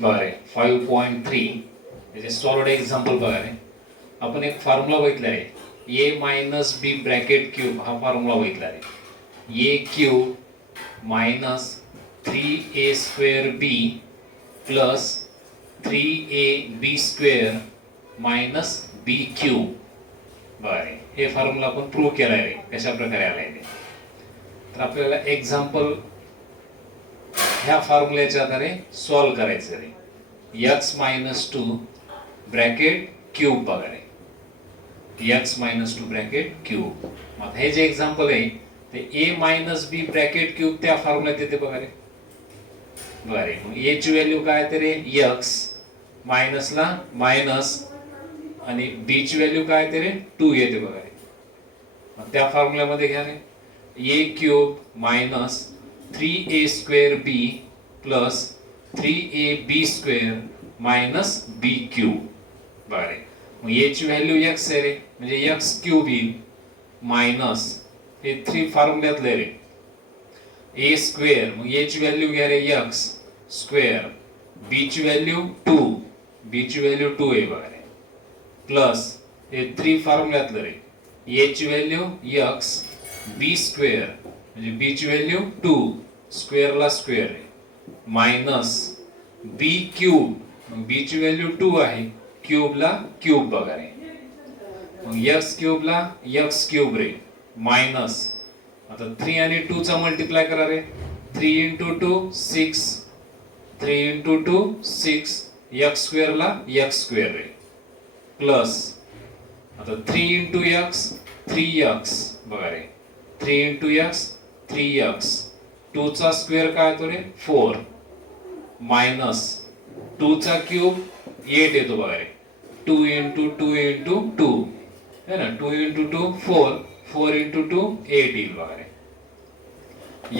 बरं 5.3 त्याचे solid example बघा रे. आपण एक फॉर्म्युला बघितला आहे ए मायनस बी ब्रॅकेट क्यूब. हा फॉर्म्युला बघितला आहे ए क्यूब मायनस 3a² बी प्लस 3ab² मायनस बी क्यूब. बरं हे फॉर्म्युला आपण प्रूव्ह केला आहे. कशा प्रकारे आलाय ते तर आपल्याला एक्झाम्पल ह्या फॉर्म्युल्याच्या आधारे सॉल्व्ह करायचं रे. x मायनस 2 ब्रॅकेट क्यूब बघा रे. x minus 2 bracket cube. मग हे जे एक्झाम्पल आहे ते a minus B bracket cube त्या फॉर्म्युल्यात येते बघा रे. बरे मग a ची व्हॅल्यू काय ते रे x मायनसला मायनस आणि b ची व्हॅल्यू काय ते रे 2 येते बघा रे. मग त्या फॉर्म्युल्यामध्ये घ्या रे a cube minus 3a² b plus 3ab² minus b cube. बरे मग a ची व्हॅल्यू x आहे रे म्हणजे x क्यूब येईल मायनस हे 3 फॉर्म्युल्यातले रे a स्क्वेअर. मग a ची व्हॅल्यू घ्या रे x स्क्वेअर. b ची व्हॅल्यू 2 b ची व्हॅल्यू 2 आहे बघा रे प्लस हे 3 फॉर्म्युल्यातलं रे a ची व्हॅल्यू x b स्क्वेअर म्हणजे b ची व्हॅल्यू 2 स्क्वेअरला स्क्वेअर आहे मायनस b क्यूब. मग b ची व्हॅल्यू 2 आहे क्यूबला क्यूब बघा रे. मग x क्यूबला x क्यूब रे मायनस आता 3 आणि 2 चा मल्टिप्लाय करा रे. 3 इंटू 2 6 3 इंटू 2 6 x स्क्वेअरला x स्क्वेअर रे प्लस आता 3 इंटू x 3x बघा रे 3 इंटू x 3x 2 चा स्क्वेअर काय येतो रे 4 मायनस 2 चा क्यूब 8 येतो बघा रे 2 इंटू 2 इंटू 2 है ना 2 इंटू 2 4 4 इंटू 2 8 येईल बघा रे.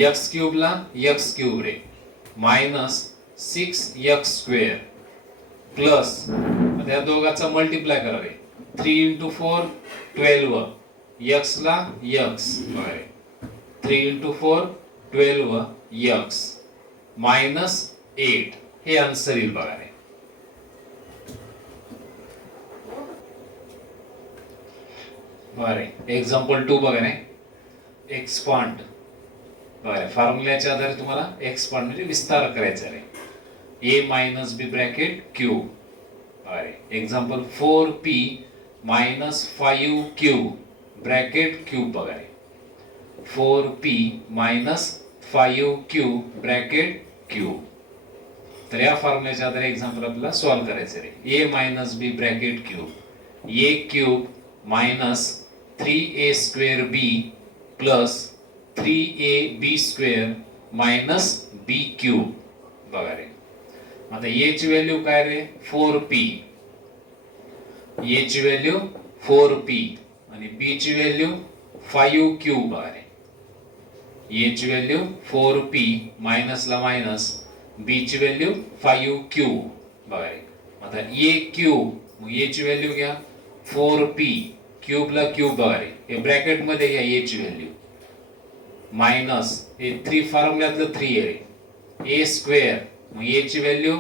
x क्यूबला x क्यूब रे मायनस 6x² प्लस या दोघांचा मल्टिप्लाय करा रे 3 इंटू 4 12 x ला x बघा रे 3 इंटू 4 12 x मायनस 8 हे आन्सर येईल बघा रे. बरे एक्झाम्पल 2 बघा रे एक्सपांड. बरं फॉर्म्युल्याच्या आधारे तुम्हाला एक्सपांड म्हणजे विस्तार करायचा रे a minus B bracket cube. अरे example 4p minus 5q bracket cube बघा रे 4p minus 5q bracket cube. तर या फॉर्म्युल्याच्या आधारे एक्झाम्पल आपल्याला सॉल्व्ह करायचं रे a minus B bracket cube a cube minus 3a² b plus 3ab² minus b cube बघा रे. आता a ची व्हॅल्यू काय रे 4p a ची व्हॅल्यू 4p आणि b ची व्हॅल्यू 5q बघा रे. a ची व्हॅल्यू 4p मायनस ला मायनस b ची व्हॅल्यू 5q बघा रे. आता a क्यूब मग a ची व्हॅल्यू घ्या 4p क्यूबला क्यूब बघा रे हे ब्रॅकेट मध्ये घ्या a ची व्हॅल्यू मायनस हे 3 फॉर्म्युल्यातलं 3 आहे रे a स्क्वेअर मग a ची व्हॅल्यू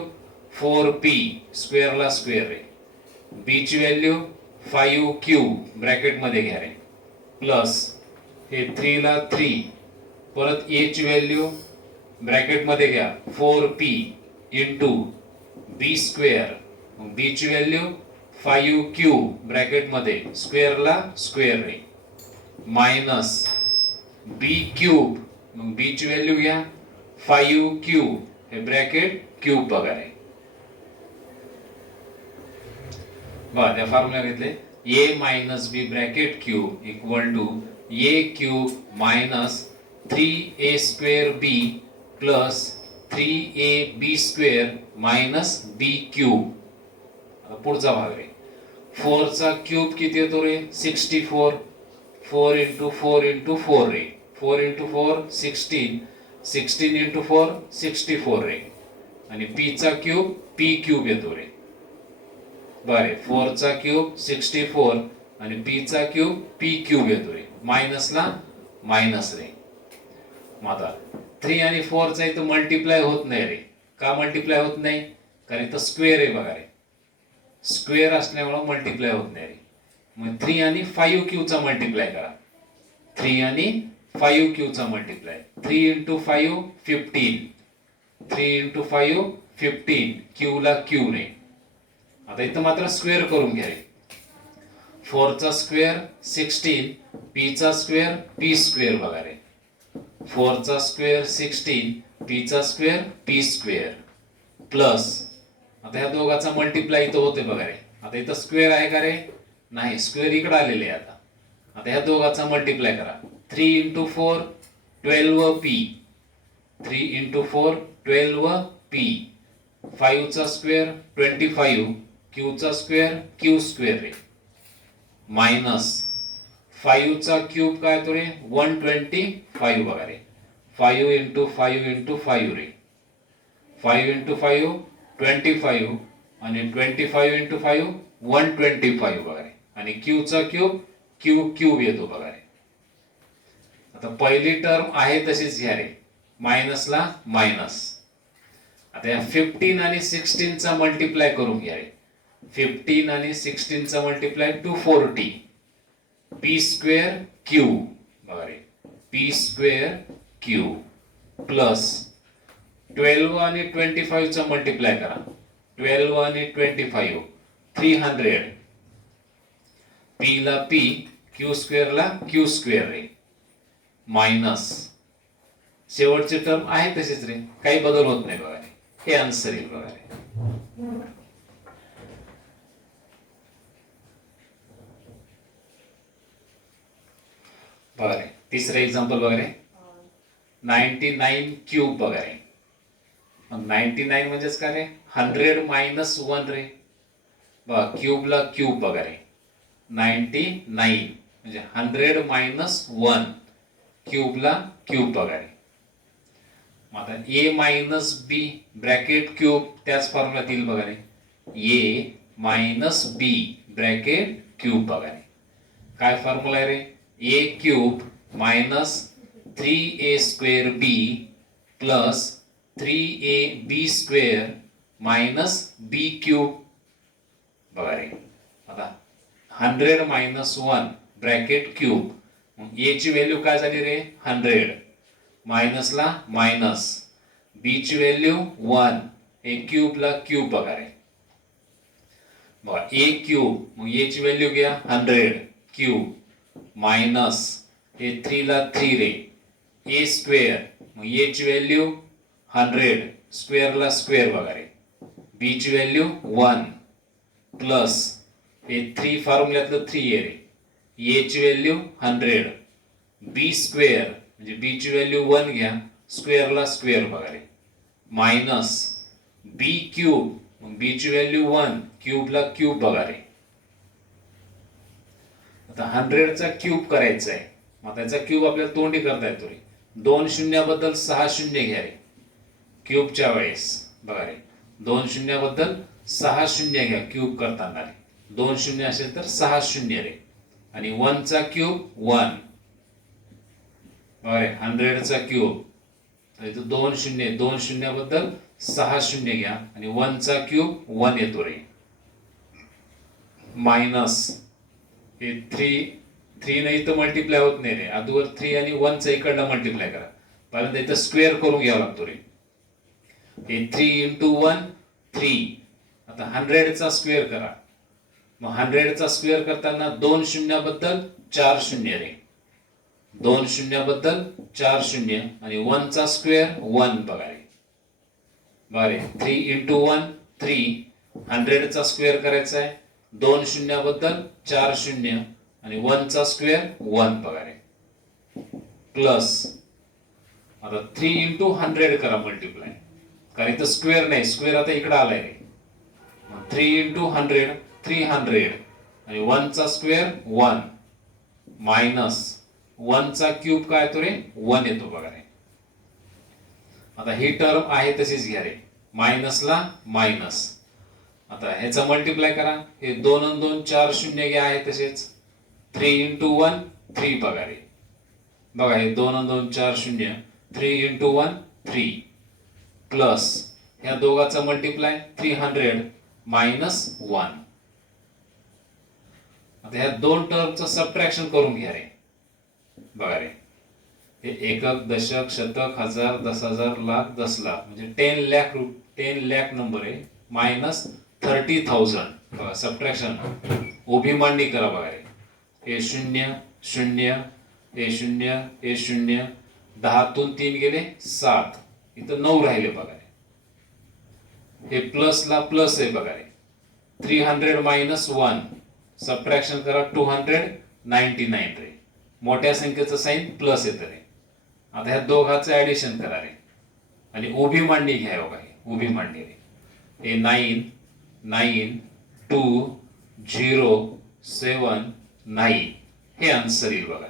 4p स्क्वेअरला स्क्वेअर आहे b ची व्हॅल्यू 5q ब्रॅकेट मध्ये घ्या रे प्लस हे 3 ला 3 परत a ची व्हॅल्यू ब्रॅकेट मध्ये घ्या 4p इंटू b स्क्वेअर मग b ची व्हॅल्यू 5q ब्रॅकेट मध्ये स्क्वेअरला स्क्वेअर आहे मायनस b क्यूब मग b ची व्हॅल्यू घ्या 5q हे ब्रॅकेट क्यूब बघा रे. बघा त्या फॉर्म्युला घेतले a minus b bracket cube equal to a cube minus 3a² b plus 3ab² minus b cube. पुढचा भाग रे 4 चा क्यूब किती येतो रे 64 4 इंटू 4 इंटू 4 रे 4 इंटू 4 16 16 इंटू 4 64 रे आणि p चा क्यूब p क्यूब येतो रे. बरे 4 चा क्यूब 64 आणि p चा क्यूब p क्यूब येतो रे मायनसला मायनस रे. मग आता 3 आणि 4 चा इथं मल्टिप्लाय होत नाही रे. का मल्टिप्लाय होत नाही कारण इथं स्क्वेअर आहे बघा रे, स्क्वेअर असल्यामुळे मल्टिप्लाय होत नाही रे. मग 3 आणि 5Q चा मल्टिप्लाय करा. 3 आणि 5Q चा मल्टिप्लाय. 3 × 5 15. 3 × 5 15. Q ला Q रे. आता इथं मात्र स्क्वेअर करून घ्या रे. 4 चा स्क्वेअर 16, P चा स्क्वेअर P स्क्वेअर बघा रे. 4 चा स्क्वेअर 16, P चा स्क्वेअर P स्क्वेअर प्लस, आता ह्या दोघांचा मल्टिप्लाय इथं होते बघा रे. आता इथं स्क्वेअर आहे का रे? नाही, स्क्वेअर इकडे आलेले आहे. आता ह्या दोघांचा मल्टिप्लाय करा. 3 × 4 12P. 3 × 4 12P. 5 चा स्क्वेअर 25, Q चा स्क्वेअर Q स्क्वेअर रे. मायनस 5 चा क्यूब काय तो रे? 125 बघा रे. 5 × 5 × 5 रे. 5 × 5 25 आणि 25 × 5 125 बघा रे. आणि Q चा क्यूब Q क्यूब येतो बघा रे. आता पहिली टर्म आहे तशीच घ्या रे, मायनसला मायनस. आता या 15 आणि 16 चा मल्टिप्लाय करून घ्या रे. 15 आणि 16 चा मल्टिप्लाय 240. P स्क्वेअर Q बघा रे. P स्क्वेअर Q प्लस 12 आणि 25 चा मल्टिप्लाय करा. 12 आणि 25 300. P ला P, Q स्क्वेअर ला Q स्क्वेअर रे. मायनस शेवटची टर्म आहे तशीच रे, काही बदल होत नाही बघा रे. हे आन्सर येईल बघा रे. बघा रे, तिसरं एक्झाम्पल बघा रे. 99 क्यूब बघा रे. 99 म्हणजेच काय रे? 100 मायनस 1 रे. बघा क्यूबला क्यूब बघा रे. 99 म्हणजे 100 मायनस 1. क्यूबला क्यूब बघा रे. आता A minus B bracket cube त्याच फॉर्म्युला येईल बघा रे. A minus B bracket cube बघा रे. काय फॉर्म्युला आहे रे? A cube minus 3A square B plus 3AB square minus B cube बघा रे. आता 100 मायनस 1 ब्रॅकेट क्यूब. A ची व्हॅल्यू काय झाली रे? 100. मायनसला मायनस. B ची व्हॅल्यू 1. A क्यूबला क्यूब बघा रे. बघा A क्यूब, मग A ची व्हॅल्यू घ्या 100 क्यूब मायनस हे 3 ला 3 रे. A स्क्वेअर, मग A ची व्हॅल्यू 100 स्क्वेअर ला स्क्वेअर बघा रे. B ची व्हॅल्यू 1 प्लस हे 3 फॉर्म्युल्यातलं 3 आहे रे. A ची व्हॅल्यू 100. B स्क्वेअर म्हणजे B ची व्हॅल्यू 1 घ्या, स्क्वेअरला स्क्वेअर बघा रे. मायनस B क्यूब, मग B ची व्हॅल्यू 1, क्यूबला क्यूब बघा रे. आता 100 चा क्यूब करायचा आहे. मग त्याचा क्यूब आपल्याला तोंडी करता येतो रे. 2 शून्याबद्दल 6 शून्य घ्या रे क्यूबच्या वेळेस बघा रे. 2 शून्याबद्दल 6 शून्य घ्या क्यूब करताना रे. 2 शून्य असेल तर 6 शून्य रे. आणि 1 चा क्यूब 1 बघा रे. 100 चा क्यूब तर इथं 2 शून्य, 2 शून्याबद्दल 6 शून्य घ्या आणि 1 चा क्यूब 1 येतो रे. मायनस हे 3 ने इथं मल्टिप्लाय होत नाही रे. अगोदर 3 आणि 1 चा इकडला मल्टिप्लाय करा. पहिल्यांदा इथं स्क्वेअर करून घ्यावा लागतो रे. हे 3 × 1 3. आता 100 चा स्क्वेअर करा. मग 100 चा स्क्वेअर करताना 2 शून्याबद्दल 4 शून्य रे. 2 शून्याबद्दल 4 शून्य आणि 1 चा स्क्वेअर 1 बघा रे. बघा रे. 3 × 1 3. 100 चा स्क्वेअर करायचा आहे. 2 शून्याबद्दल 4 शून्य आणि 1 चा स्क्वेअर 1 बघा रे. प्लस आता 3 × 100 करा मल्टिप्लाय, कारण इथं स्क्वेअर नाही, स्क्वेअर आता इकडे आलाय रे. 3 × 100 300 आणि 1 चा स्क्वेअर 1 मायनस 1 चा क्यूब काय तो रे? 1 येतो बघा रे. आता ही टर्म आहे तशीच घ्या रे. मायनसला मायनस. आता ह्याचा मल्टिप्लाय करा. हे 2 आणि 2 4 शून्य घ्या आहे तसेच. 3 × 1 3 बघा रे. बघा हे 2 आणि 2 4 शून्य. 3 × 1 3 प्लस ह्या दोघाचा मल्टिप्लाय 300 मायनस 1. आता ह्या दोन टर्मचं सबट्रॅक्शन करून घ्या रे. बघा रे, हे एकक, दशक, शतक, हजार, 10,000, लाख, 10 लाख म्हणजे 10 लाख नंबर आहे. मायनस 30,000. बघा सबट्रॅक्शन, उभी मांडणी करा. बघा रे, हे 0 0, हे 0 हे 0, 10 तून 3 गेले 7, इथं 9 राहिले. बघा रे, हे प्लसला प्लस आहे. बघा रे, 300 मायनस 1, सबट्रॅक्शन करा 299 रे. मोठ्या संख्येचं साईन प्लस येतं रे. आता ह्या दोघांचं ऍडिशन करा रे आणि उभी मांडणी घ्या. बघा उभी मांडणी रे, हे 9 9 2 0 7 9 हे आन्सर येईल. बघा